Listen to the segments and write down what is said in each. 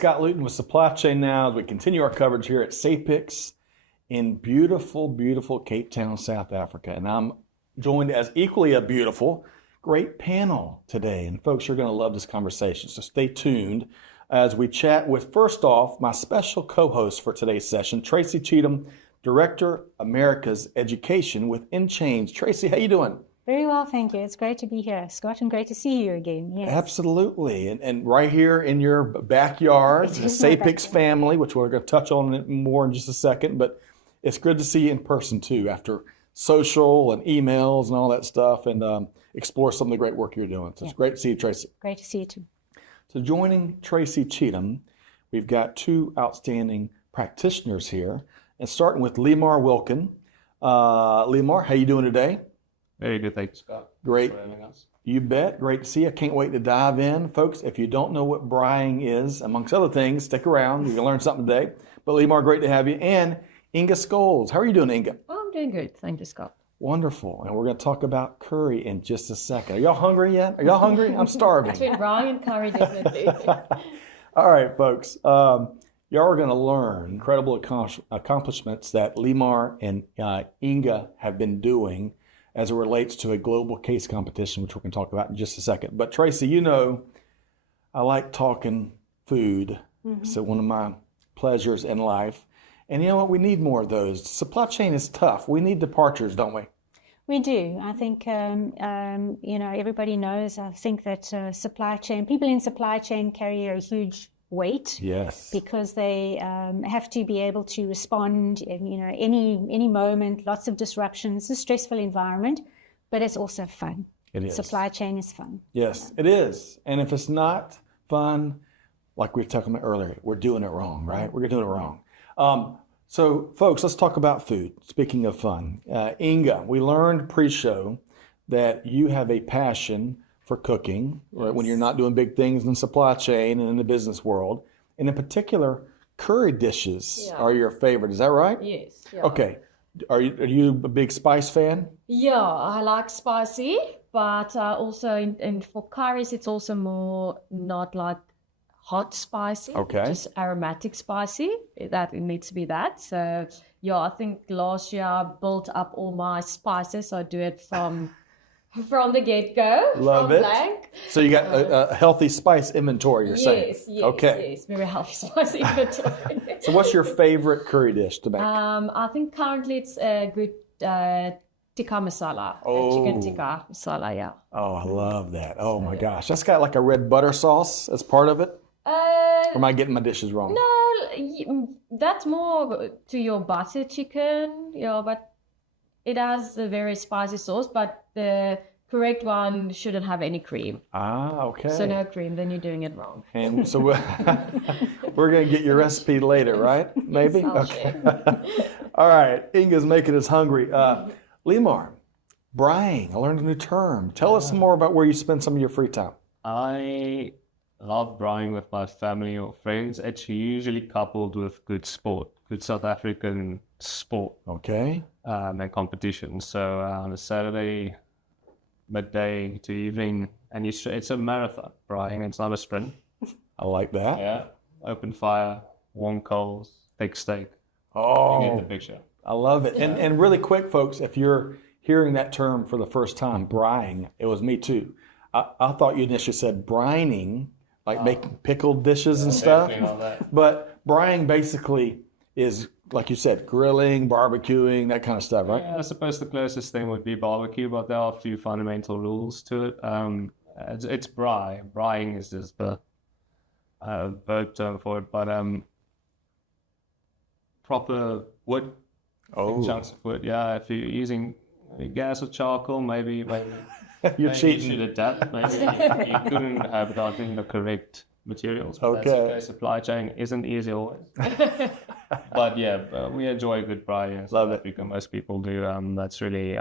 Scott Luton with Supply Chain Now as we continue our coverage here at SAPICS in beautiful, beautiful Cape Town, South Africa. And I'm joined as equally a beautiful, great panel today. And folks, you're going to love this conversation. So stay tuned as we chat with, first off, my special co-host for today's session, Tracy Cheetham, Director, Americas Education with Inchainge. Tracy, how you doing? Very well, thank you. It's great to be here, Scott, and great to see you again. Yes. Absolutely. And right here in your backyard, the SAPICS family, which we're going to touch on it more in just a second, but it's good to see you in person too, after social and emails and all that stuff, and explore some of the great work you're doing. So it's great to see you, Tracy. Great to see you too. So joining Tracy Cheetham, we've got two outstanding practitioners here, and starting with Lumar Wilken. Lumar, how you doing today? Very good, thanks, Scott. Great. Thanks for having us. You bet. Great to see you. Can't wait to dive in. Folks, if you don't know what braaiing is, amongst other things, stick around. You can learn something today. But Lumar, great to have you. And Inge Scholtz. How are you doing, Inge? Oh, I'm doing good. Thank you, Scott. Wonderful. And we're going to talk about curry in just a second. Are y'all hungry yet? Are y'all hungry? I'm starving. Between braai and curry, definitely. All right, folks. Y'all are going to learn incredible accomplishments that Lumar and Inge have been doing as it relates to a global case competition, which we're going to talk about in just a second. But Tracy, you know, I like talking food. So one of my pleasures in life. And you know what? We need more of those. Supply chain is tough. We need departures, don't we? We do. I think, everybody knows, I think that supply chain, people in supply chain carry a huge weight. Yes. Because they have to be able to respond, any moment, lots of disruptions. It's a stressful environment, but it's also fun. It is. Supply chain is fun. Yes, it is. And if it's not fun, like we were talking about earlier, we're doing it wrong, right? We're doing it wrong. So, folks, let's talk about food. Speaking of fun, Inge, we learned pre-show that you have a passion for cooking, right, when you're not doing big things in supply chain and in the business world. And in particular, curry dishes are your favorite. Is that right? Yes. Yeah. Okay. Are you a big spice fan? Yeah, I like spicy, but also for curries, it's also more not like hot spicy, just aromatic spicy. That it needs to be that. So yeah, I think last year I built up all my spices. So I do it from the get-go. Love it. Blank. So you got a healthy spice inventory, you're saying? Yes. Okay. Yes, very healthy spice inventory. So what's your favorite curry dish to make? I think currently it's a good tikka masala. Chicken tikka masala, yeah. Oh, I love that. Oh my gosh. That's got like a red butter sauce as part of it? Or am I getting my dishes wrong? No, that's more to your butter chicken, but it has a very spicy sauce, but the correct one shouldn't have any cream. Ah, okay. So no cream, then you're doing it wrong. And so we're going to get your recipe later, right? Maybe? Yes, okay. All right. Inge's making us hungry. Lumar, braaiing, I learned a new term. Tell us more about where you spend some of your free time. I love braaiing with my family or friends. It's usually coupled with good sport, good South African sport. Okay. And competition. So on a Saturday, midday to evening, and it's a marathon, braaiing. It's not a sprint. I like that. Yeah. Open fire, warm coals, big steak. Oh, You get the picture. I love it. And really quick, folks, if you're hearing that term for the first time, braaiing, it was me too. I thought you initially said brining, like making pickled dishes and stuff. But braaiing basically is, like you said, grilling, barbecuing, that kind of stuff, right? Yeah, I suppose the closest thing would be barbecue, but there are a few fundamental rules to it. It's braai. Braaiing is just the verb term for it, but proper wood, big chunks of wood. Yeah, if you're using gas or charcoal, maybe You're cheating. You should adapt. Maybe you couldn't have it, I think, the correct materials. But that's okay. Supply chain isn't easy always. But yeah, we enjoy a good braai. Love it. Because most people do. That's really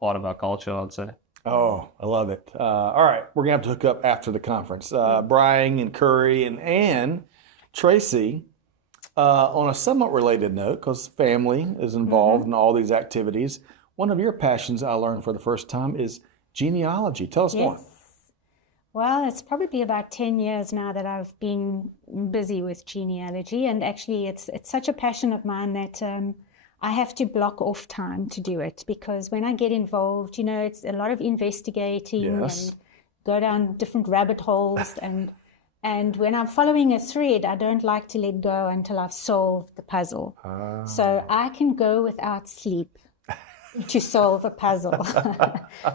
part of our culture, I'd say. Oh, I love it. All right, we're going to have to hook up after the conference. Braaiing and curry and Tracy, on a somewhat related note, because family is involved in all these activities, one of your passions I learned for the first time is genealogy. Tell us more. Well, it's probably about 10 years now that I've been busy with genealogy, and actually it's such a passion of mine that I have to block off time to do it, because when I get involved, it's a lot of investigating Yes. and go down different rabbit holes, and when I'm following a thread, I don't like to let go until I've solved the puzzle. So I can go without sleep to solve a puzzle.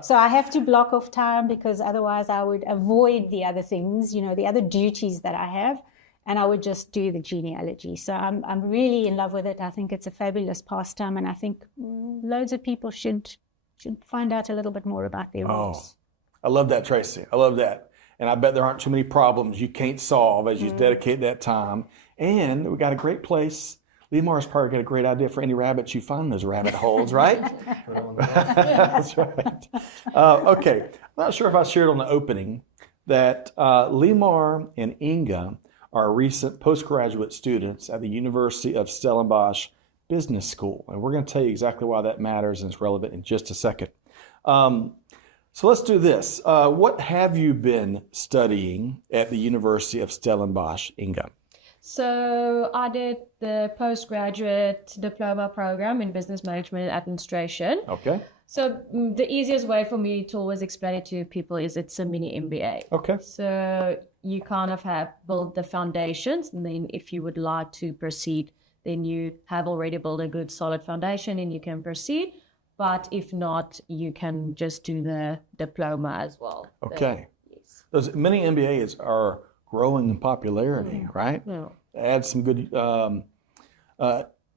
So I have to block off time, because otherwise I would avoid the other things, the other duties that I have, and I would just do the genealogy. So I'm really in love with it. I think it's a fabulous pastime, and I think loads of people should find out a little bit more about their roots. I love that, Tracy. I love that. And I bet there aren't too many problems you can't solve as you dedicate that time. And we got a great place. Limar's probably got a great idea for any rabbits you find in those rabbit holes, right? That's right. Okay. I'm not sure if I shared on the opening that Lumar and Inge are recent postgraduate students at the University of Stellenbosch Business School. And we're going to tell you exactly why that matters, and it's relevant in just a second. So let's do this. What have you been studying at the University of Stellenbosch, Inge? So I did the postgraduate diploma program in business management and administration. Okay. So the easiest way for me to always explain it to people is it's a mini MBA. Okay. So you kind of have built the foundations, and then if you would like to proceed, then you have already built a good solid foundation and you can proceed. But if not, you can just do the diploma as well. Okay. Yes. Those mini MBAs are growing in popularity, right? Yeah. Adds some good,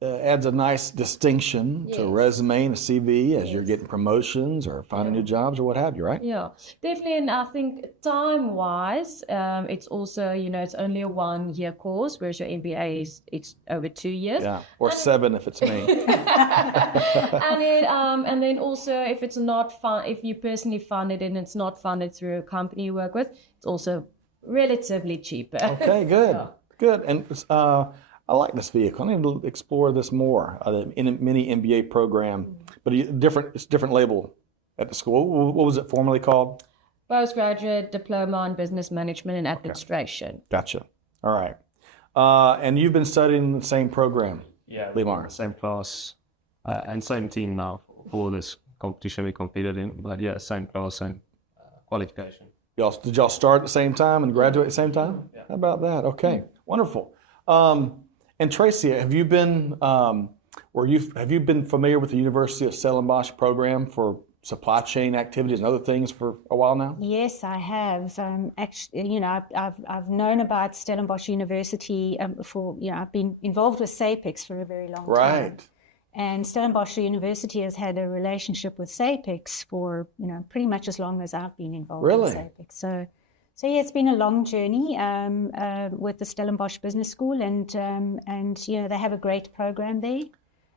adds a nice distinction to a resume and a CV as you're getting promotions or finding new jobs or what have you, right? Yeah, definitely. And I think time-wise, it's also, it's only a 1-year course, whereas your MBA it's over 2 years. Yeah, or 7 if it's me. And then also, if it's not if you personally fund it and it's not funded through a company you work with, it's also relatively cheaper. Okay, good, good. And I like this vehicle. I need to explore this more. In a mini MBA program, but it's different label at the school. What was it formerly called? Postgraduate Diploma in Business Management and Administration. Gotcha. All right. And you've been studying the same program, Lumar. Same class and same team now for this competition we competed in. But yeah, same class, same qualification. Did y'all start at the same time and graduate at the same time? Yeah. How about that? Okay, wonderful. And Tracy, have you been familiar with the University of Stellenbosch program for supply chain activities and other things for a while now? Yes, I have. Actually, I've known about Stellenbosch University I've been involved with SAPICS for a very long time. Right. And Stellenbosch University has had a relationship with SAPICS for pretty much as long as I've been involved with SAPICS. So yeah, it's been a long journey with the Stellenbosch Business School, and they have a great program there,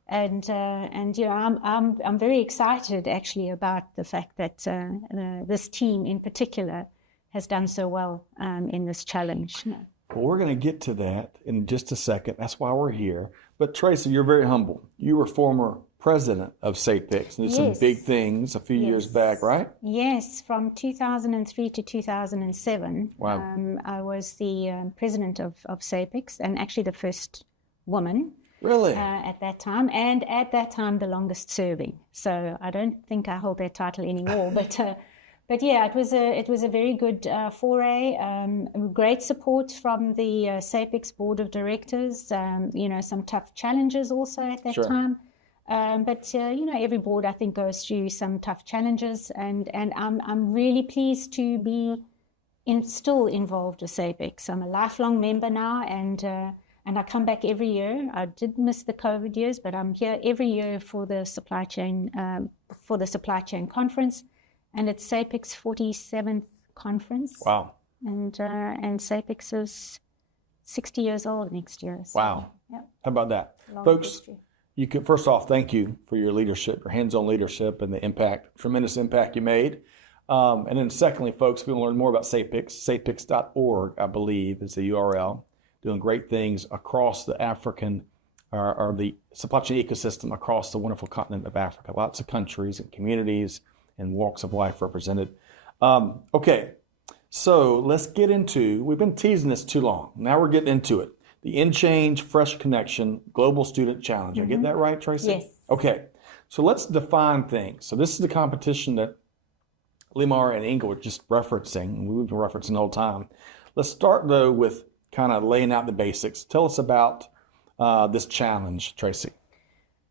and I'm very excited actually about the fact that this team in particular has done so well in this challenge. Well, we're going to get to that in just a second. That's why we're here. But Tracy, you're very humble. You were former president of SAPICS and did some big things a few years back, right? Yes, from 2003 to 2007. Wow. I was the president of SAPICS, and actually the first woman. Really? At that time, and at that time the longest serving. So I don't think I hold that title anymore, but yeah, it was a very good foray. Great support from the SAPICS board of directors. Some tough challenges also at that time. But every board I think goes through some tough challenges, and I'm really pleased to be still involved with SAPICS. I'm a lifelong member now, and I come back every year. I did miss the COVID years, but I'm here every year for the supply chain conference. And it's SAPICS' 47th conference. Wow. And SAPICS is 60 years old next year. So, wow. Yep. How about that? Long Folks, history. you can, first off, thank you for your leadership, your hands-on leadership, and the tremendous impact you made. And then secondly, folks, if you want to learn more about SAPICS, sapics.org, I believe, is the URL, doing great things across the African, or the supply chain ecosystem across the wonderful continent of Africa. Lots of countries and communities and walks of life represented. Okay, So let's get into, we've been teasing this too long. Now we're getting into it. The Inchainge Fresh Connection Global Student Challenge. I get that right, Tracy? Yes. Okay. So let's define things. So this is the competition that Lumar and Inge were just referencing, and we've been referencing the whole time. Let's start, though, with kind of laying out the basics. Tell us about this challenge, Tracy.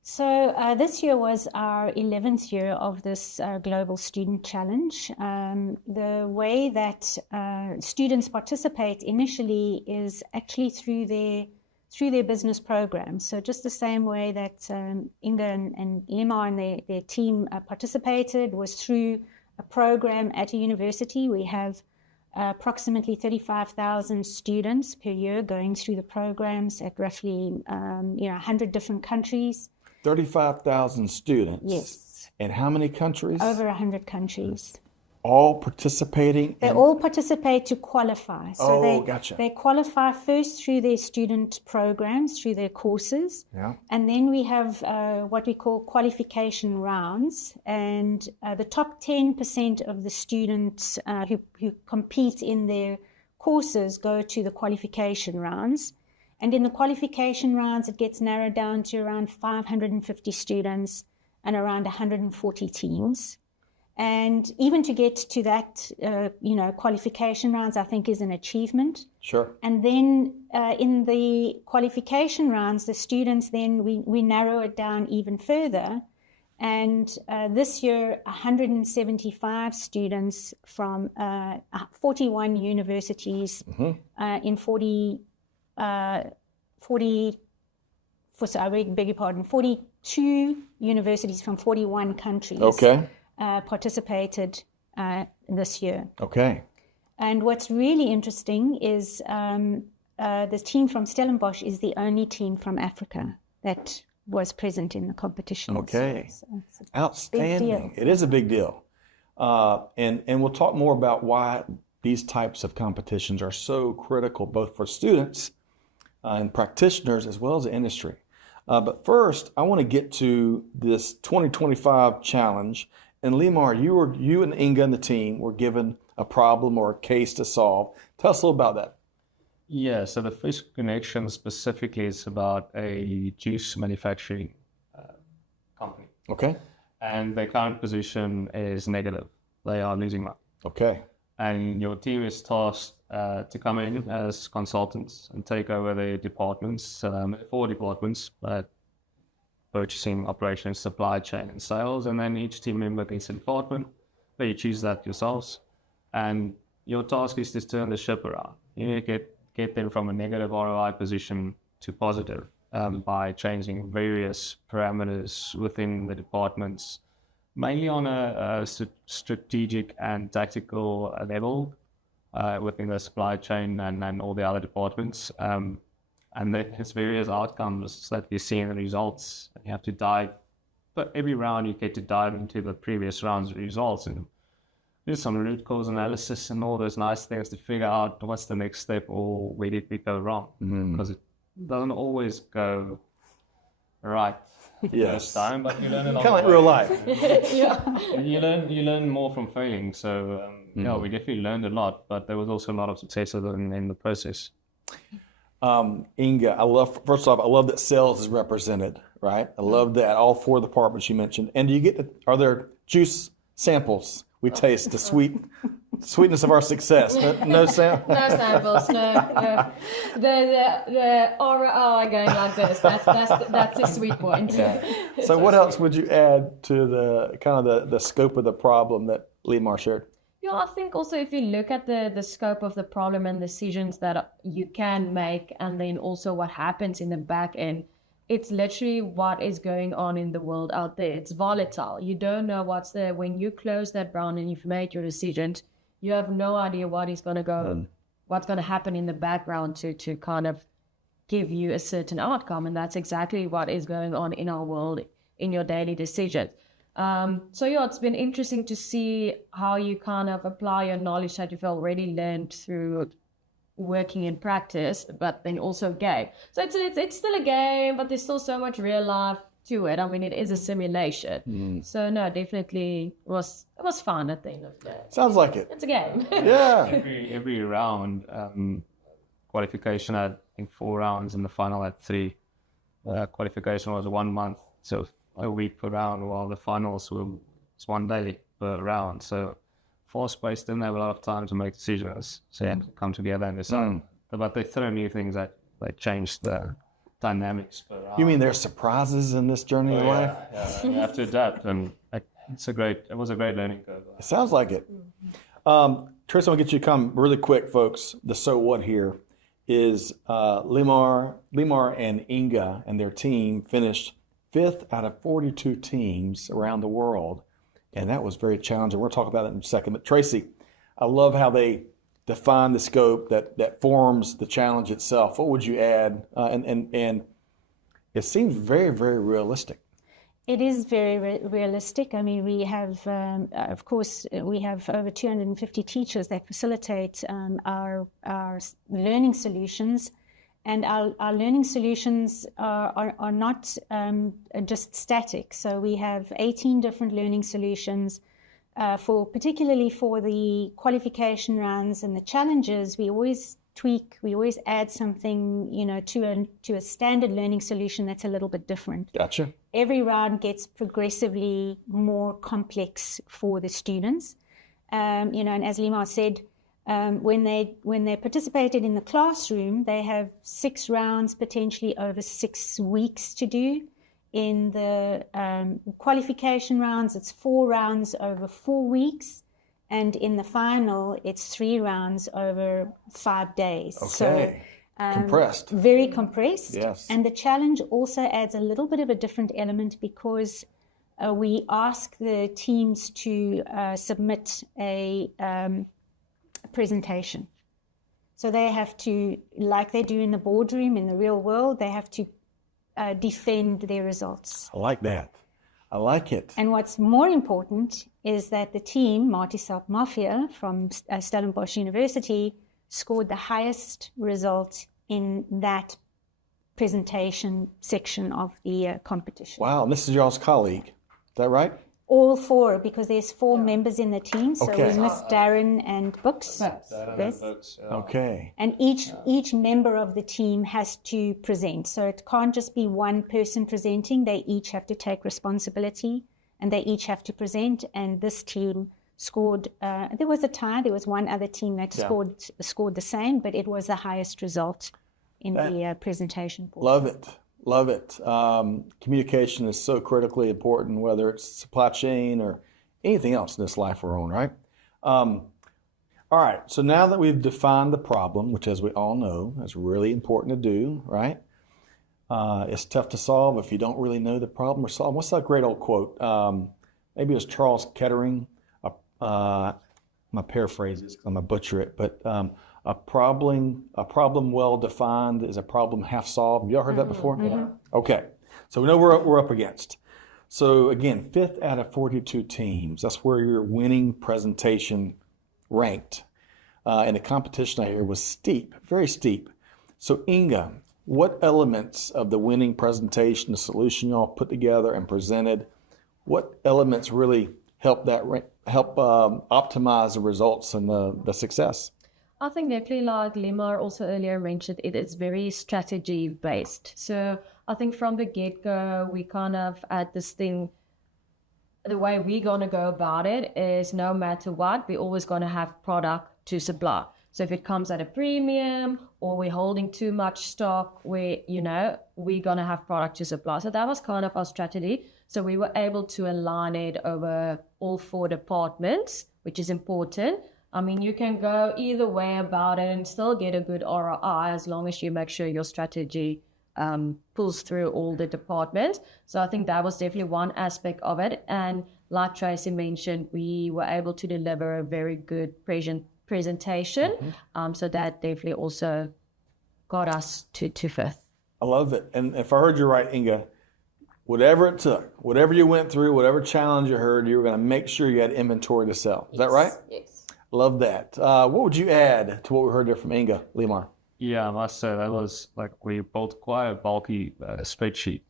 So this year was our 11th year of this Global Student Challenge. The way that students participate initially is actually through their business programs. So just the same way that Inge and Lumar and their team participated was through a program at a university. We have approximately 35,000 students per year going through the programs at roughly 100 different countries. 35,000 students. Yes. And how many countries? Over 100 countries. All participating? They all participate to qualify. So gotcha. They qualify first through their student programs, through their courses. Yeah. And then we have what we call qualification rounds. And the top 10% of the students who compete in their courses go to the qualification rounds. And in the qualification rounds, it gets narrowed down to around 550 students and around 140 teams. And even to get to that, qualification rounds, I think is an achievement. Sure. And then in the qualification rounds, the students, then we narrow it down even further. And this year, 175 students from 41 universities in 42 universities from 41 countries participated this year. Okay. And what's really interesting is the team from Stellenbosch is the only team from Africa that was present in the competition. Okay. So it's a Outstanding. big deal. It is a big deal. And we'll talk more about why these types of competitions are so critical, both for students and practitioners as well as the industry. But first, I want to get to this 2025 challenge. And Lumar, you and Inge and the team were given a problem or a case to solve. Tell us a little about that. Yeah, so the Fresh Connection specifically is about a juice manufacturing company. Okay. And their current position is negative. They are losing money. Okay. And your team is tasked to come in as consultants and take over the departments, 4 departments, purchasing, operations, supply chain, and sales. And then each team member gets a department, but you choose that yourselves. And your task is to turn the ship around. You get them from a negative ROI position to positive by changing various parameters within the departments, mainly on a strategic and tactical level within the supply chain and all the other departments. And there's various outcomes that you see in the results. You have to dive, but every round you get to dive into the previous round's results and do some root cause analysis and all those nice things to figure out what's the next step or where did we go wrong. Because it doesn't always go right. First time, but you learn a lot. Kind of like real life. You learn more from failing. So we definitely learned a lot, but there was also a lot of success in the process. Inge, I love that sales is represented, right? I love that, all 4 departments you mentioned. And do you are there juice samples? We taste the sweetness of our success. No samples. No samples. No. The ROI going like this. That's the sweet point. Yeah. So what else would you add to the kind of the scope of the problem that Lumar shared? Yeah, I think also if you look at the scope of the problem and decisions that you can make, and then also what happens in the back end, it's literally what is going on in the world out there. It's volatile. You don't know what's there. When you close that round and you've made your decisions, you have no idea what is going to go, what's going to happen in the background to kind of give you a certain outcome. And that's exactly what is going on in our world in your daily decisions. It's been interesting to see how you kind of apply your knowledge that you've already learned through working in practice, but then also game. So it's still a game, but there's still so much real life to it. I mean, it is a simulation. So no, definitely it was fun at the end of the day. Sounds like it. It's a game. Yeah. Every round, qualification had, I think, 4 rounds and the final had 3. Qualification was 1 month, so a week per round, while the finals were 1 day per round. So fast-paced, didn't have a lot of time to make decisions. So you had to come together and decide. But they throw new things that changed the dynamics per round. You mean there's surprises in this journey of life? Yeah, you have to adapt, and it was a great learning curve. It sounds like it. Tracy, I'll get you to come really quick, folks. The so what here is Lumar and Inge and their team finished 5th out of 42 teams around the world. And that was very challenging. We'll talk about it in a second. But Tracy, I love how they define the scope that forms the challenge itself. What would you add? And it seems very, very realistic. It is very realistic. I mean, we have, of course, we have over 250 teachers that facilitate our learning solutions. And our learning solutions are not just static. So we have 18 different learning solutions. Particularly for the qualification rounds and the challenges, we always tweak, we always add something, to a standard learning solution that's a little bit different. Gotcha. Every round gets progressively more complex for the students. And as Lumar said, when they participated in the classroom, they have 6 rounds, potentially over 6 weeks to do. In the qualification rounds, it's 4 rounds over 4 weeks. And in the final, it's 3 rounds over 5 days. Okay. So, compressed. Very compressed. Yes. And the challenge also adds a little bit of a different element because we ask the teams to submit a presentation. So they have to, like they do in the boardroom in the real world, they have to defend their results. I like that. I like it. And what's more important is that the team, Martisap Mafia from Stellenbosch University, scored the highest result in that presentation section of the competition. Wow, and this is y'all's colleague. Is that right? All 4, because there's 4 members in the team. So Okay. we missed Darren and Books. Yes. Okay. And each member of the team has to present. So it can't just be one person presenting. They each have to take responsibility and they each have to present. And this team scored, there was a tie. There was one other team that scored the same, but it was the highest result in the presentation portion. Love it. Love it. Communication is so critically important, whether it's supply chain or anything else in this life we're on, right? All right. So now that we've defined the problem, which as we all know is really important to do, right? It's tough to solve if you don't really know the problem or solve. What's that great old quote? Maybe it was Charles Kettering. My paraphrase is because I'm going to butcher it, but a problem well defined is a problem half solved. Have y'all heard that before? Mm-hmm. Okay, so we know we're up against. So again, 5th out of 42 teams. That's where your winning presentation ranked. And the competition I hear was steep, very steep. So Inge, what elements of the winning presentation, the solution y'all put together and presented, what elements really help optimize the results and the success? I think definitely, like Lumar also earlier mentioned, it is very strategy based. So I think from the get-go, we kind of had this thing, the way we're going to go about it is no matter what, we're always going to have product to supply. So if it comes at a premium or we're holding too much stock, we're going to have product to supply. So that was kind of our strategy. So we were able to align it over all 4 departments, which is important. I mean, you can go either way about it and still get a good ROI as long as you make sure your strategy pulls through all the departments. So I think that was definitely one aspect of it. And like Tracy mentioned, we were able to deliver a very good presentation. So that definitely also got us to 5th. I love it. And if I heard you right, Inge, whatever it took, whatever you went through, whatever challenge you heard, you were going to make sure you had inventory to sell. Is that right? Yes. Love that. What would you add to what we heard there from Inge, Lumar? Yeah, I must say that was like we built quite a bulky spreadsheet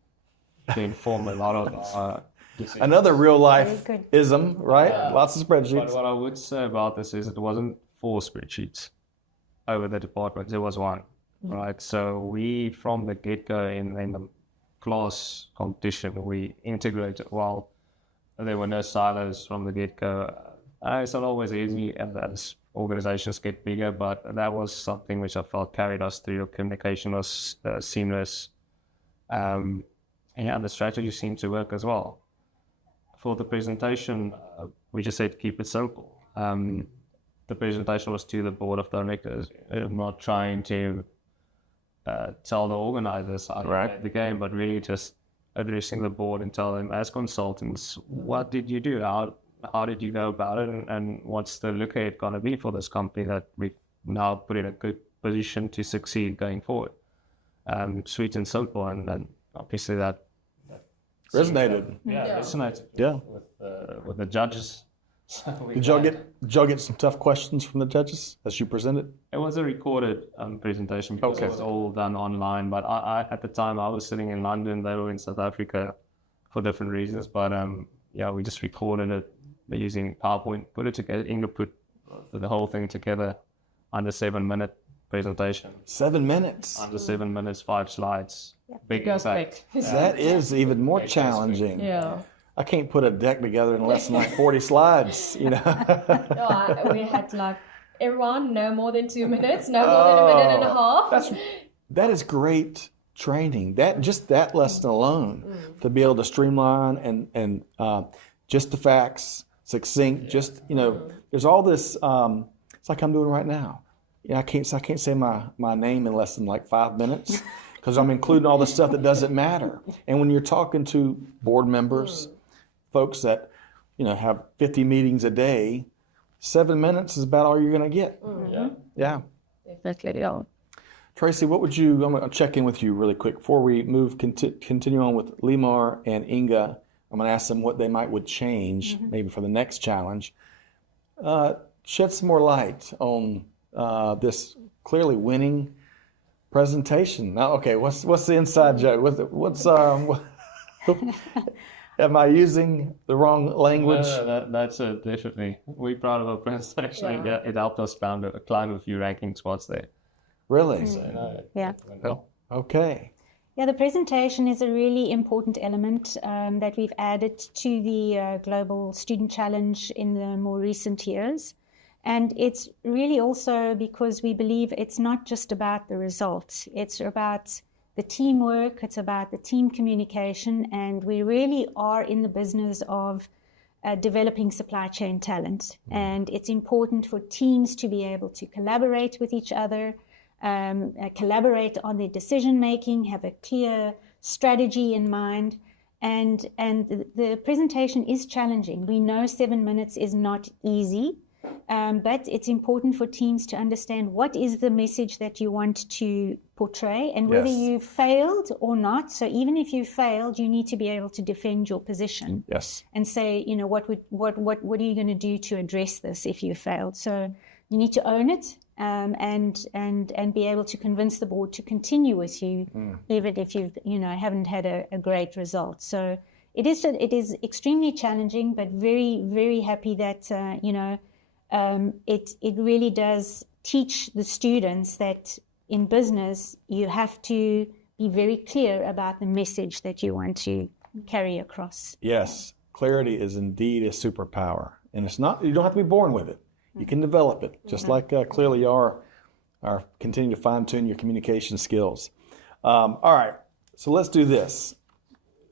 to inform a lot of decisions. Another real life Very good. ism, right? Lots of But spreadsheets. what I would say about this is it wasn't 4 spreadsheets over the department. There was one, right? So we, from the get-go in the class competition, we integrated well. There were no silos from the get-go. It's not always easy as organizations get bigger, but that was something which I felt carried us through. Communication was seamless. And the strategy seemed to work as well. For the presentation, we just said keep it simple. The presentation was to the board of directors. I'm not trying to tell the organizers how to play the game, but really just addressing the board and tell them as consultants, what did you do? How did you go about it? And what's the look ahead going to be for this company that we've now put in a good position to succeed going forward? Sweet and simple, and obviously that Resonated. resonated Yeah. with the judges. So Did y'all get some tough questions from the judges as you presented? It was a recorded presentation because it was all done online. But I at the time I was sitting in London. They were in South Africa for different reasons. But we just recorded it using PowerPoint, put it together. Inge put the whole thing together under 7-minute presentation. 7 minutes. Under 7 minutes, 5 slides. Big Goes impact. quick. That is even more challenging. Yeah. I can't put a deck together in less than like 40 slides, you know. No, we had like everyone no more than 2 minutes, no more than a minute and a half. That is great training. That lesson alone, to be able to streamline and just the facts, succinct. Just there's all this. It's like I'm doing right now. I can't say my name in less than like 5 minutes because I'm including all the stuff that doesn't matter. And when you're talking to board members, folks that have 50 meetings a day, 7 minutes is about all you're going to get. Yeah. Definitely, yeah. Tracy, I'm going to check in with you really quick before we continue on with Lumar and Inge. I'm going to ask them what they would change maybe for the next challenge. Shed some more light on this clearly winning presentation. Now, okay, what's the inside joke? Am I using the wrong language? That's definitely. We're proud of our presentation. Yeah. It helped us climb a few ranking spots there. Really? Yeah. Okay. Yeah, the presentation is a really important element that we've added to the Global Student Challenge in the more recent years. And it's really also because we believe it's not just about the results. It's about the teamwork, it's about the team communication, and we really are in the business of developing supply chain talent. And it's important for teams to be able to collaborate with each other, collaborate on their decision making, have a clear strategy in mind. And the presentation is challenging. We know 7 minutes is not easy. But it's important for teams to understand what is the message that you want to portray and whether you failed or not. So even if you failed, you need to be able to defend your position. Yes. And say, what are you going to do to address this if you failed? So you need to own it and be able to convince the board to continue with you, even if you haven't had a great result. So it is extremely challenging, but very, very happy that it really does teach the students that in business you have to be very clear about the message that you want to carry across. Yes, clarity is indeed a superpower, and you don't have to be born with it. You can develop it, just like clearly you are continuing to fine-tune your communication skills. All right, so let's do this.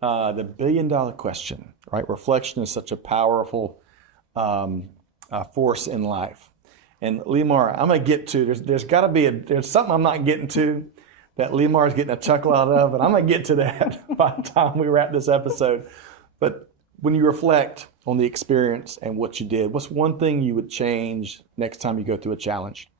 The billion-dollar question, right? Reflection is such a powerful force in life. And Lumar, I'm going to get to, there's something I'm not getting to that Lumar is getting a chuckle out of, and I'm going to get to that by the time we wrap this episode. But when you reflect on the experience and what you did, what's one thing you would change next time you go through a challenge?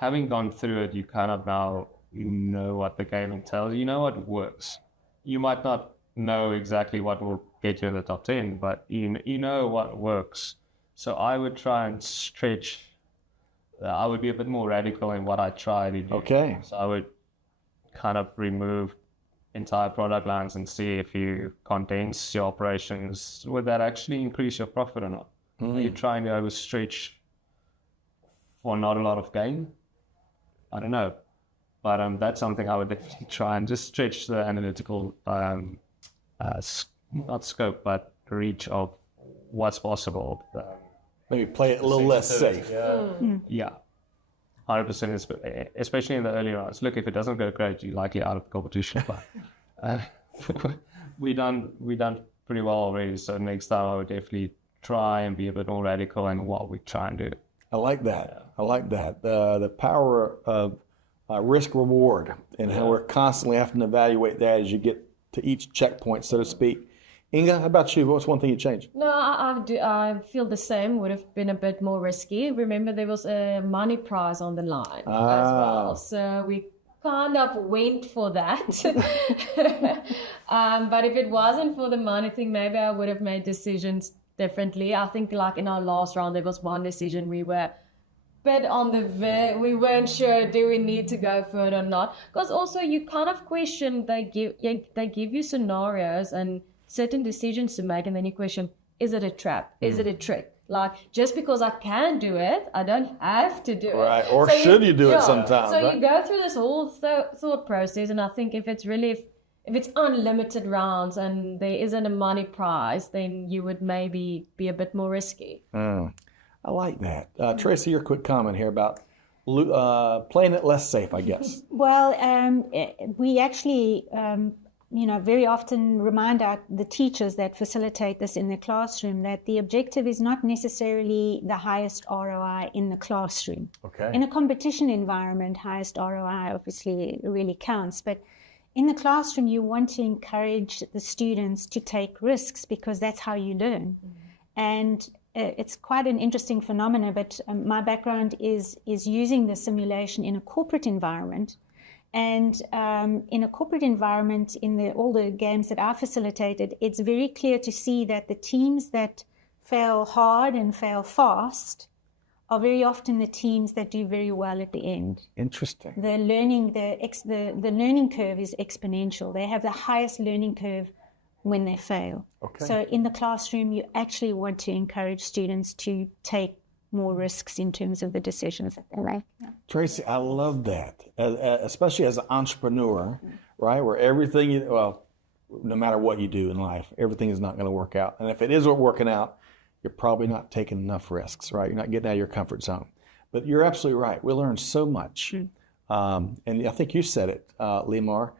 Having gone through it, you kind of now know what the game entails. You know what works. You might not know exactly what will get you in the top 10, but you know what works. So I would try and stretch. I would be a bit more radical in what I try to do. Okay. So I would kind of remove entire product lines and see if you condense your operations, would that actually increase your profit or not? Are you trying to overstretch for not a lot of gain? I don't know. But that's something I would definitely try and just stretch the analytical, not scope, but reach of what's possible. Maybe play it a little less safe. Yeah. 100%, especially in the early rounds. Look, if it doesn't go great, you're likely out of the competition. But we done pretty well already. So next time I would definitely try and be a bit more radical in what we try and do. I like that. I like that. The power of risk reward and how we're constantly having to evaluate that as you get to each checkpoint, so to speak. Inge, how about you? What's one thing you change? No, I feel the same. Would have been a bit more risky. Remember, there was a money prize on the line as well. So we kind of went for that. But if it wasn't for the money thing, maybe I would have made decisions differently. I think like in our last round, there was one decision we were bit on the we weren't sure, do we need to go for it or not? Because also you kind of question, they give you scenarios and certain decisions to make, and then you question, is it a trap? Is it a trick? Like, just because I can do it, I don't have to do it. Right, or so should you do it sometimes? So right? you go through this whole thought process, and I think if it's unlimited rounds and there isn't a money prize, then you would maybe be a bit more risky. I like that. Tracy, your quick comment here about playing it less safe, I guess. Well, we actually, very often remind the teachers that facilitate this in the classroom that the objective is not necessarily the highest ROI in the classroom. Okay. In a competition environment, highest ROI obviously really counts, but in the classroom, you want to encourage the students to take risks because that's how you learn. And it's quite an interesting phenomenon, but my background is using the simulation in a corporate environment. And in a corporate environment, in all the games that I facilitated, it's very clear to see that the teams that fail hard and fail fast are very often the teams that do very well at the end. Interesting. The learning curve is exponential. They have the highest learning curve when they fail. Okay. So in the classroom, you actually want to encourage students to take more risks in terms of the decisions that they make. Yeah. Tracy, I love that, especially as an entrepreneur, right? Where everything, no matter what you do in life, everything is not going to work out. And if it is working out, you're probably not taking enough risks, right? You're not getting out of your comfort zone. But you're absolutely right. We learn so much. And I think you said it, Lumar.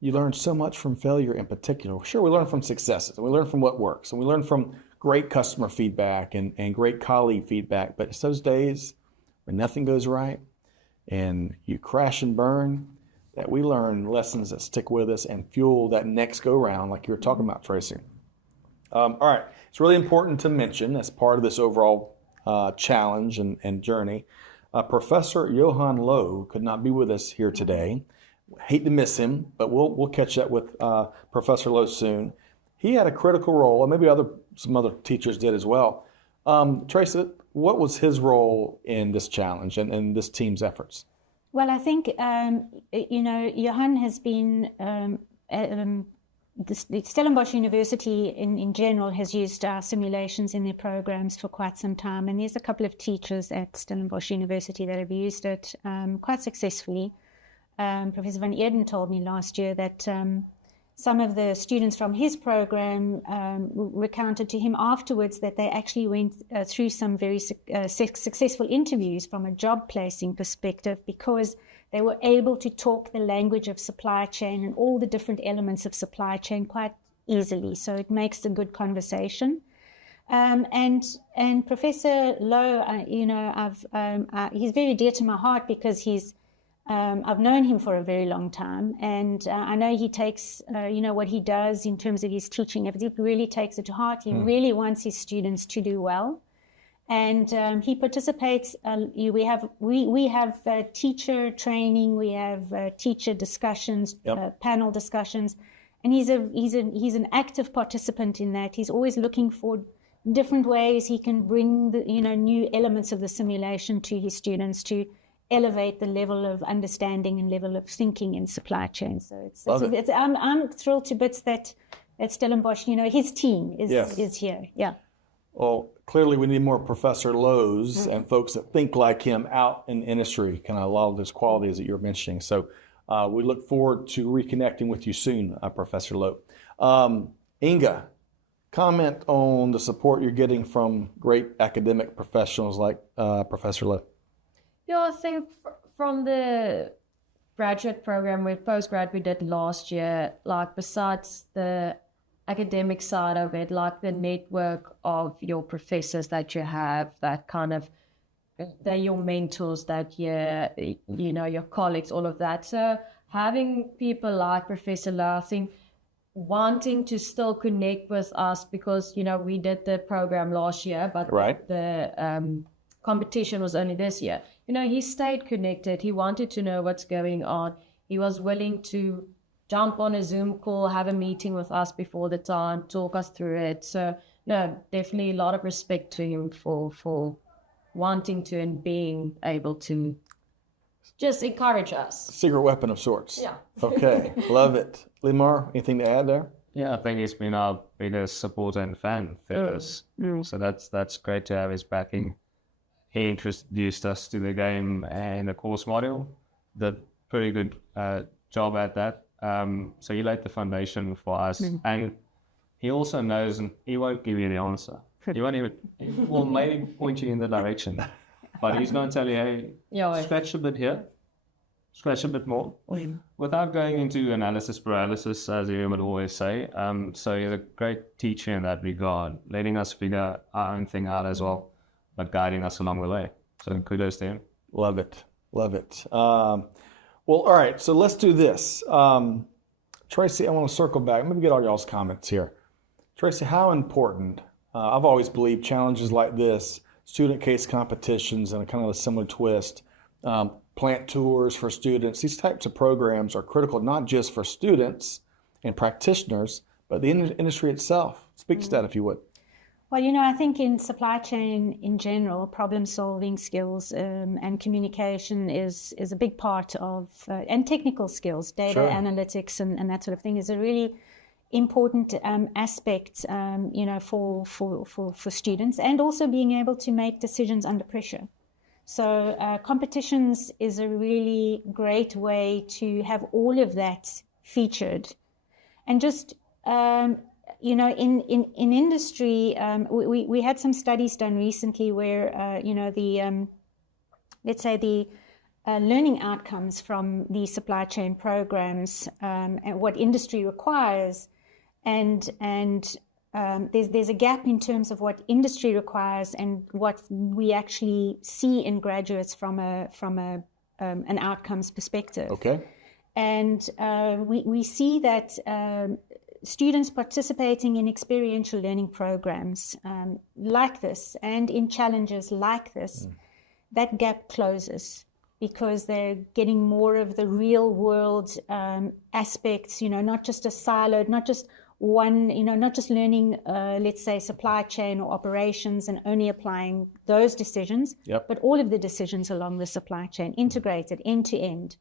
You learn so much from failure in particular. Sure, we learn from successes, and we learn from what works, and we learn from great customer feedback and great colleague feedback. But it's those days when nothing goes right and you crash and burn that we learn lessons that stick with us and fuel that next go round, like you were talking about, Tracy. All right, it's really important to mention as part of this overall challenge and journey, Professor Johan Lowe could not be with us here today. Hate to miss him, but we'll catch up with Professor Lowe soon. He had a critical role, and maybe some other teachers did as well. Tracy, what was his role in this challenge and this team's efforts? Well, I think, Johan has been, the Stellenbosch University in general has used our simulations in their programs for quite some time. And there's a couple of teachers at Stellenbosch University that have used it quite successfully. Professor Van Eerden told me last year that some of the students from his program recounted to him afterwards that they actually went through some very successful interviews from a job placing perspective because they were able to talk the language of supply chain and all the different elements of supply chain quite easily. So it makes a good conversation. And Professor Lowe, he's very dear to my heart because I've known him for a very long time, and I know he takes, what he does in terms of his teaching, he really takes it to heart. He really wants his students to do well, and he participates. We have teacher training, we have teacher discussions, panel discussions, and he's an active participant in that. He's always looking for different ways he can bring the new elements of the simulation to his students to elevate the level of understanding and level of thinking in supply chain. So I'm thrilled to bits that Stellenbosch, his team is here. Yeah. Well, clearly we need more Professor Lowe's and folks that think like him out in the industry, kind of a lot of those qualities that you're mentioning. So we look forward to reconnecting with you soon, Professor Lowe. Inge, comment on the support you're getting from great academic professionals like Professor Lowe. Yeah, I think from the graduate program with postgrad we did last year, like besides the academic side of it, like the network of your professors that you have, that kind of, they're your mentors, that your colleagues, all of that. So having people like Professor Lowe, I think, wanting to still connect with us because, we did the program last year, but the competition was only this year. He stayed connected. He wanted to know what's going on. He was willing to jump on a Zoom call, have a meeting with us before the time, talk us through it. So, no, definitely a lot of respect to him for wanting to and being able to just encourage us. Secret weapon of sorts. Yeah. Okay, love it. Lumar, anything to add there? Yeah, I think he's been our biggest supporter and fan for us. So that's great to have his backing. He introduced us to the game and the course module. Did pretty good job at that. So he laid the foundation for us. And he also knows, and he won't give you the answer. He won't even, well, maybe point you in the direction. But he's going to tell you, hey, stretch a bit here, stretch a bit more, without going into analysis paralysis, as you would always say. So he's a great teacher in that regard, letting us figure our own thing out as well, but guiding us along the way. So kudos to him. Love it. Love it. Well, all right, so let's do this. Tracy, I want to circle back. Let me get all y'all's comments here. Tracy, how important, I've always believed challenges like this, student case competitions and a kind of a similar twist, plant tours for students, these types of programs are critical not just for students and practitioners, but the industry itself. Speak to that if you would. Well, I think in supply chain in general, problem-solving skills and communication is a big part of, and technical skills, data analytics and that sort of thing is a really important aspect, for students, and also being able to make decisions under pressure. So competitions is a really great way to have all of that featured, and just in industry, we had some studies done recently where, let's say the learning outcomes from the supply chain programs and what industry requires, and there's a gap in terms of what industry requires and what we actually see in graduates from an outcomes perspective. Okay. And we see that students participating in experiential learning programs like this and in challenges like this, that gap closes because they're getting more of the real world aspects, not just a siloed, not just one, not just learning, let's say, supply chain or operations and only applying those decisions, but all of the decisions along the supply chain, integrated end to end.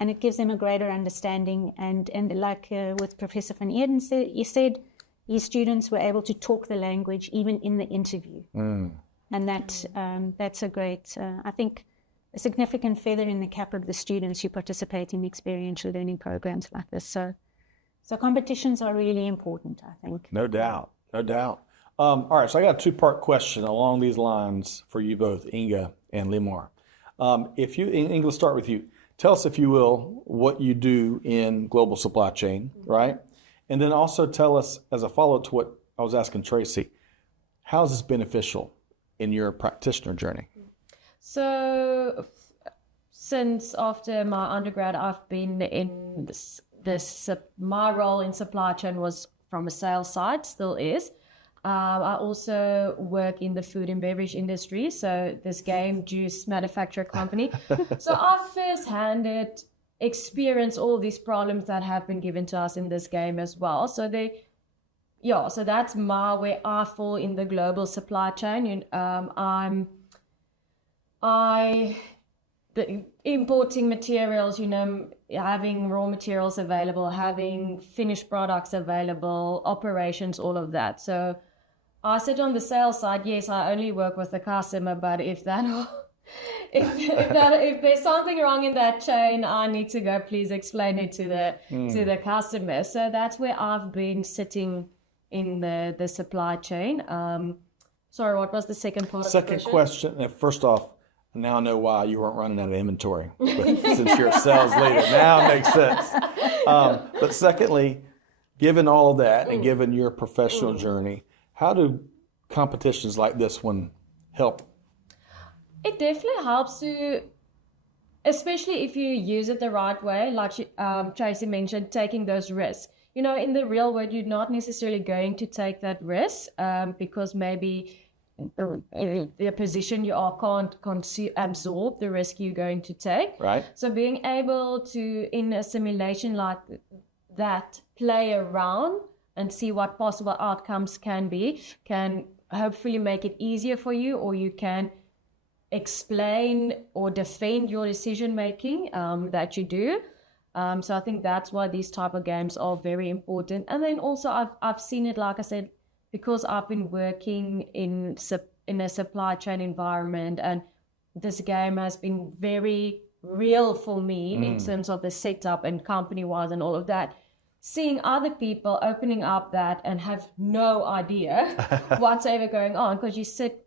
And it gives them a greater understanding. And like with Professor van Eerden he said, his students were able to talk the language even in the interview. And that's a great, I think, a significant feather in the cap of the students who participate in experiential learning programs like this. So competitions are really important, I think. No doubt, no doubt. All right, so I got a two-part question along these lines for you both, Inge and Lumar. Inge, let's start with you. Tell us, if you will, what you do in global supply chain, right? And then also tell us, as a follow-up to what I was asking Tracy, how is this beneficial in your practitioner journey? So since after my undergrad, I've been in this my role in supply chain was from a sales side, still is. I also work in the food and beverage industry, so this game juice manufacturer company. So I first-hand experience all these problems that have been given to us in this game as well. So so that's where I fall in the global supply chain. The importing materials, having raw materials available, having finished products available, operations, all of that. So I sit on the sales side. Yes, I only work with the customer, but if there's something wrong in that chain, I need to go, please explain it to the customer. So that's where I've been sitting in the supply chain. Sorry, what was the second part of the question? Second question. First off, now I know why you weren't running out of inventory since you're a sales leader. Now it makes sense. But secondly, given all of that and given your professional journey, how do competitions like this one help? It definitely helps to, especially if you use it the right way, like Tracy mentioned, taking those risks. In the real world, you're not necessarily going to take that risk because maybe the position you are can't absorb the risk you're going to take. Right. So being able to, in a simulation like that, play around and see what possible outcomes can hopefully make it easier for you, or you can explain or defend your decision making that you do. So I think that's why these type of games are very important. And then also I've seen it, like I said, because I've been working in a supply chain environment, and this game has been very real for me in terms of the setup and company-wise and all of that. Seeing other people opening up that and have no idea what's ever going on, because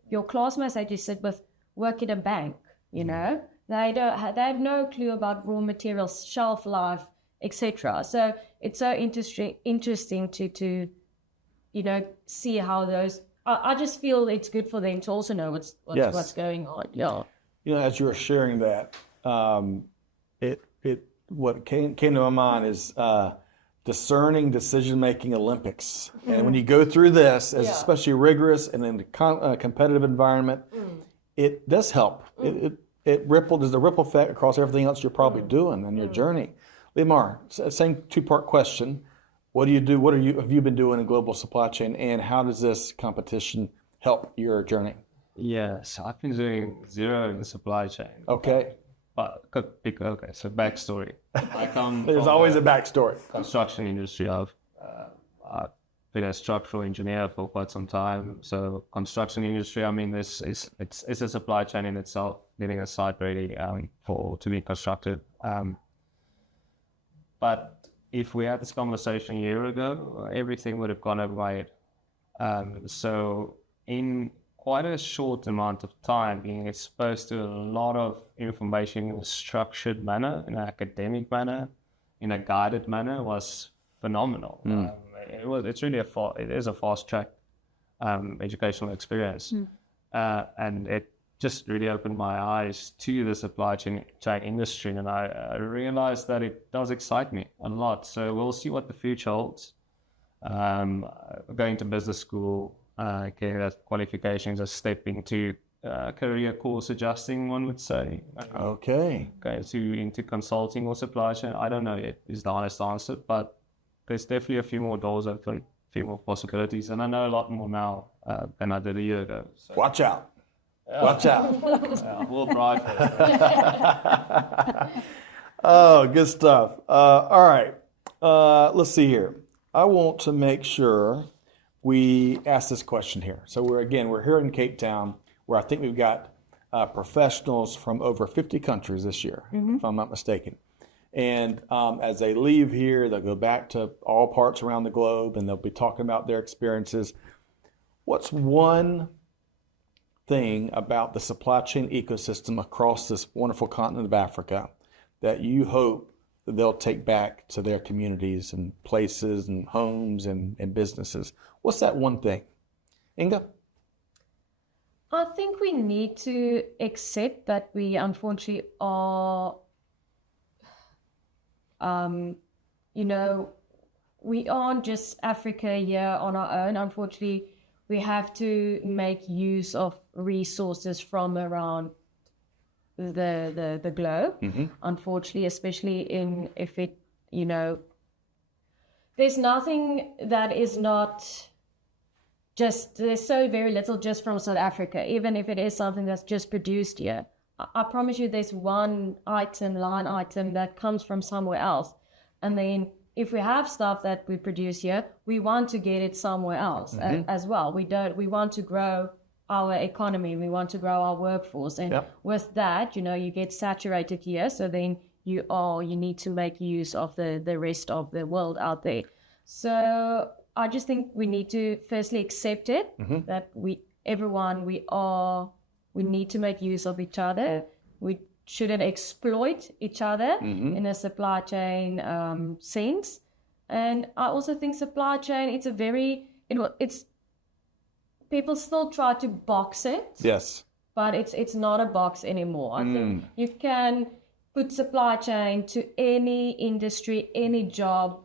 your classmates that you sit with work in a bank, they have no clue about raw materials, shelf life, etc. So it's so interesting to see how those. I just feel it's good for them to also know what's going on. Yeah. As you were sharing that, what came to my mind is discerning decision-making Olympics. And when you go through this, as especially rigorous and in a competitive environment, it does help. It there's a ripple effect across everything else you're probably doing on your journey. Lumar, same two-part question. What do you do? What have you been doing in global supply chain, and how does this competition help your journey? Yes, I've been doing zero in the supply chain. Okay. So backstory. There's always a backstory. Construction industry. I've been a structural engineer for quite some time. So construction industry, it's a supply chain in itself, getting a site ready to be constructed. But if we had this conversation a year ago, everything would have gone over my head. So in quite a short amount of time, being exposed to a lot of information in a structured manner, in an academic manner, in a guided manner was phenomenal. It's really it is a fast track educational experience. And it just really opened my eyes to the supply chain industry, and I realized that it does excite me a lot. So we'll see what the future holds. Going to business school, getting that qualifications, a step into career course adjusting, one would say. Okay. Into consulting or supply chain, I don't know yet is the honest answer, but there's definitely a few more doors open, a few more possibilities, and I know a lot more now than I did a year ago. So. Watch out. Watch out. We'll drive for it. Oh, good stuff. All right. Let's see here. I want to make sure we ask this question here. So we're here in Cape Town, where I think we've got professionals from over 50 countries this year, if I'm not mistaken. And as they leave here, they'll go back to all parts around the globe, and they'll be talking about their experiences. What's one thing about the supply chain ecosystem across this wonderful continent of Africa that you hope that they'll take back to their communities and places and homes and businesses? What's that one thing? Inge? I think we need to accept that we unfortunately are, we aren't just Africa here on our own. Unfortunately, we have to make use of resources from around the globe. Unfortunately, especially there's nothing that is not just, there's so very little just from South Africa. Even if it is something that's just produced here, I promise you there's one line item that comes from somewhere else. And then if we have stuff that we produce here, we want to get it somewhere else as well. We want to grow our economy, we want to grow our workforce. And with that, you get saturated here. So then you need to make use of the rest of the world out there. So I just think we need to firstly accept it, that we need to make use of each other. We shouldn't exploit each other in a supply chain sense. And I also think supply chain, it's people still try to box it. Yes. But it's not a box anymore. I think you can put supply chain to any industry, any job,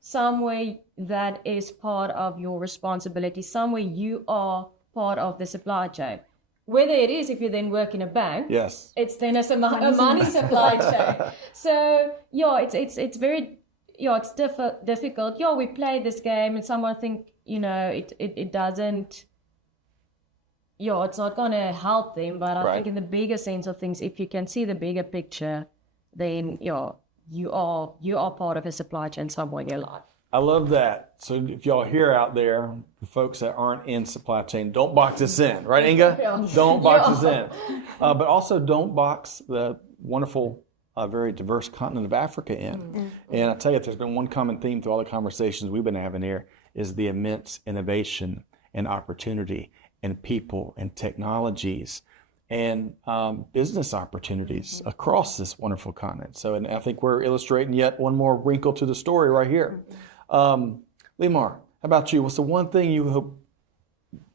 somewhere that is part of your responsibility, somewhere you are part of the supply chain. Whether it is if you then work in a bank, yes, it's then a money supply chain. So it's very it's difficult. We play this game, and someone think it doesn't. It's not going to help them, but I think in the bigger sense of things, if you can see the bigger picture, then you are part of a supply chain somewhere in your life. I love that. So if y'all hear out there, the folks that aren't in supply chain, don't box us in, right, Inge? Don't box us in. But also don't box the wonderful, very diverse continent of Africa in. And I tell you, if there's been one common theme through all the conversations we've been having here, is the immense innovation and opportunity and people and technologies and business opportunities across this wonderful continent. So, and I think we're illustrating yet one more wrinkle to the story right here. Lumar, how about you? What's the one thing you hope,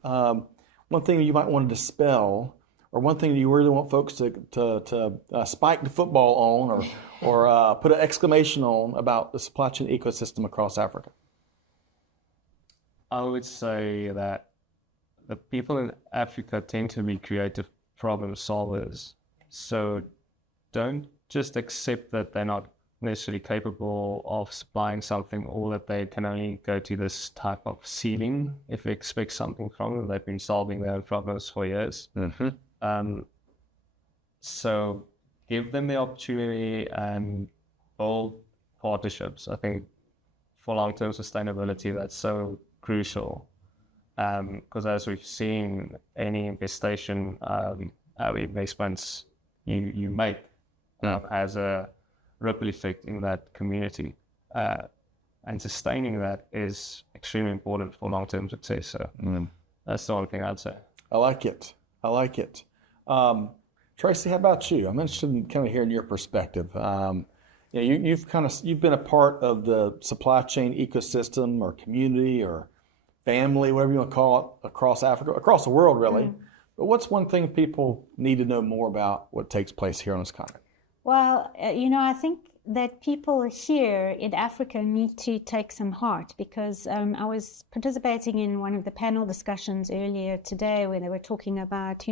one thing you might want to dispel, or one thing you really want folks to spike the football on, or put an exclamation on about the supply chain ecosystem across Africa? I would say that the people in Africa tend to be creative problem solvers. So don't just accept that they're not necessarily capable of supplying something, or that they can only go to this type of ceiling if you expect something from them. They've been solving their own problems for years. So give them the opportunity and build partnerships. I think for long-term sustainability, that's so crucial. Because as we've seen, any investments you make has a ripple effect in that community, and sustaining that is extremely important for long-term success. So that's the only thing I'd say. I like it. Tracy, how about you? I'm interested in kind of hearing your perspective. You've been a part of the supply chain ecosystem or community or family, whatever you want to call it, across Africa, across the world, really. But what's one thing people need to know more about what takes place here on this continent? Well, I think that people here in Africa need to take some heart, because I was participating in one of the panel discussions earlier today where they were talking about,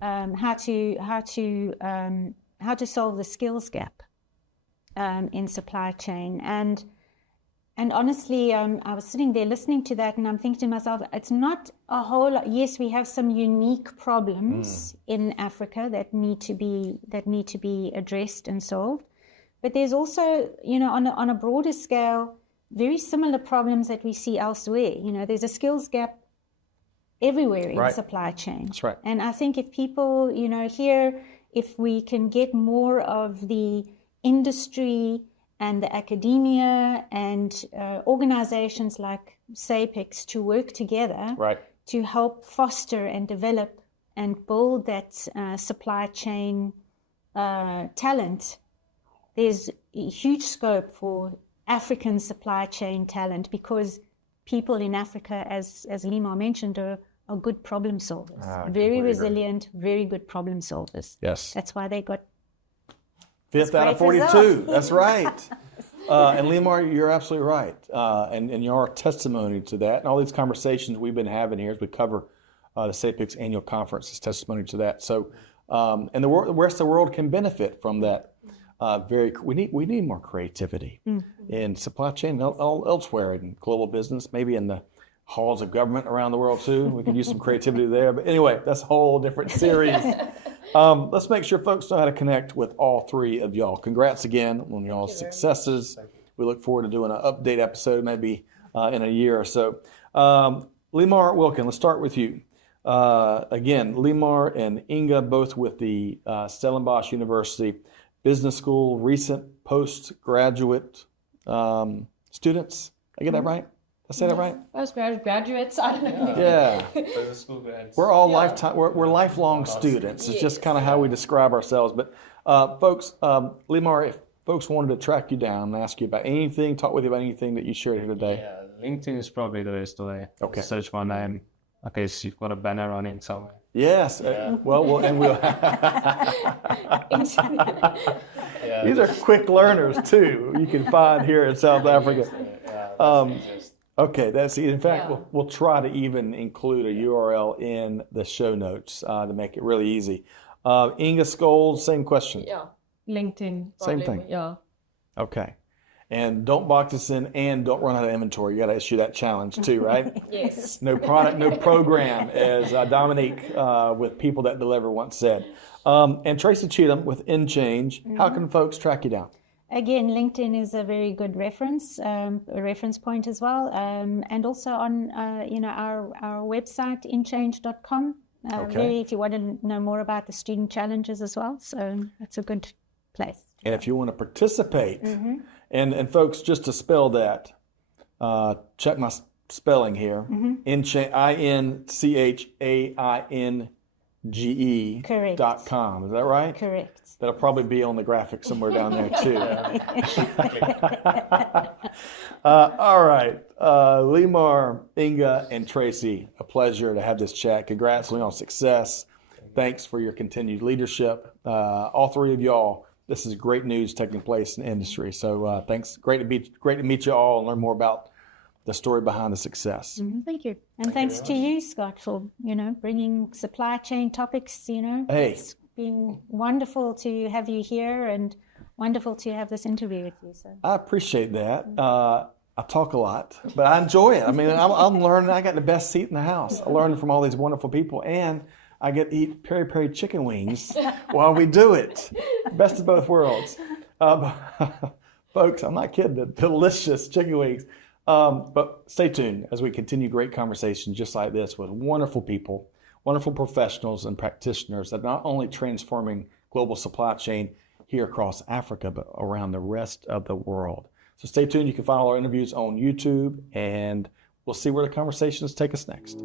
how to solve the skills gap in supply chain. And honestly, I was sitting there listening to that, and I'm thinking to myself, it's not a whole lot. Yes, we have some unique problems in Africa that need to be addressed and solved. But there's also, on a broader scale, very similar problems that we see elsewhere. There's a skills gap everywhere in supply chain. That's right. And I think if people, here, if we can get more of the industry and the academia and organizations like SAPICS to work together to help foster and develop and build that supply chain talent, there's a huge scope for African supply chain talent, because people in Africa, as Lumar mentioned, are good problem solvers. Very resilient, very good problem solvers. Yes. That's why they got 5th out of 42. That's right. And Lumar, you're absolutely right. And your testimony to that, and all these conversations we've been having here as we cover the SAPICS annual conference is testimony to that. So, and the rest of the world can benefit from that. We need more creativity in supply chain, elsewhere in global business, maybe in the halls of government around the world too. We can use some creativity there. But anyway, that's a whole different series. Let's make sure folks know how to connect with all three of y'all. Congrats again on y'all's successes. We look forward to doing an update episode maybe in a year or so. Lumar, Wilken, let's start with you. Again, Lumar and Inge, both with the Stellenbosch University Business School, recent postgraduate students. I get that right? Did I say that right? Postgraduates, I don't know. Yeah. School grads. We're all we're lifelong students. It's just kind of how we describe ourselves. But folks, Lumar, if folks wanted to track you down and ask you about anything, talk with you about anything that you shared here today. Yeah, LinkedIn is probably the best way. Okay. Search my name. Okay, so you've got a banner on it somewhere. Yes. Yeah. We'll. These are quick learners too. You can find here in South Africa. Okay, that's in fact we'll try to even include a URL in the show notes to make it really easy. Inge Scholtz, same question. Yeah, LinkedIn. Same thing. Yeah. Okay. And don't box us in and don't run out of inventory. You got to issue that challenge too, right? Yes. No product, no program, as Dominique with People That Deliver once said. And Tracy Cheetham with Inchainge. How can folks track you down? Again, LinkedIn is a very good reference, a reference point as well. And also on, our website, inchange.com. Okay. If you want to know more about the student challenges as well. So that's a good place. And if you want to participate, and folks, just to spell that, check my spelling here. INCHAINGE Correct. .com. Is that right? Correct. That'll probably be on the graphic somewhere down there too. All right. Lumar, Inge, and Tracy, a pleasure to have this chat. Congrats on your success. Thanks for your continued leadership. All three of y'all, this is great news taking place in the industry. So thanks. Great to meet you all and learn more about the story behind the success. Thank you. And thanks to you, Scott, for, bringing supply chain topics, Hey. It's been wonderful to have you here and wonderful to have this interview with you. So I appreciate that. I talk a lot, but I enjoy it. I mean, I'm learning. I got the best seat in the house. I learned from all these wonderful people, and I get to eat peri-peri chicken wings while we do it. Best of both worlds. Folks, I'm not kidding. The delicious chicken wings. But stay tuned as we continue great conversations just like this with wonderful people, wonderful professionals and practitioners that are not only transforming global supply chain here across Africa, but around the rest of the world. So stay tuned. You can find all our interviews on YouTube, and we'll see where the conversations take us next.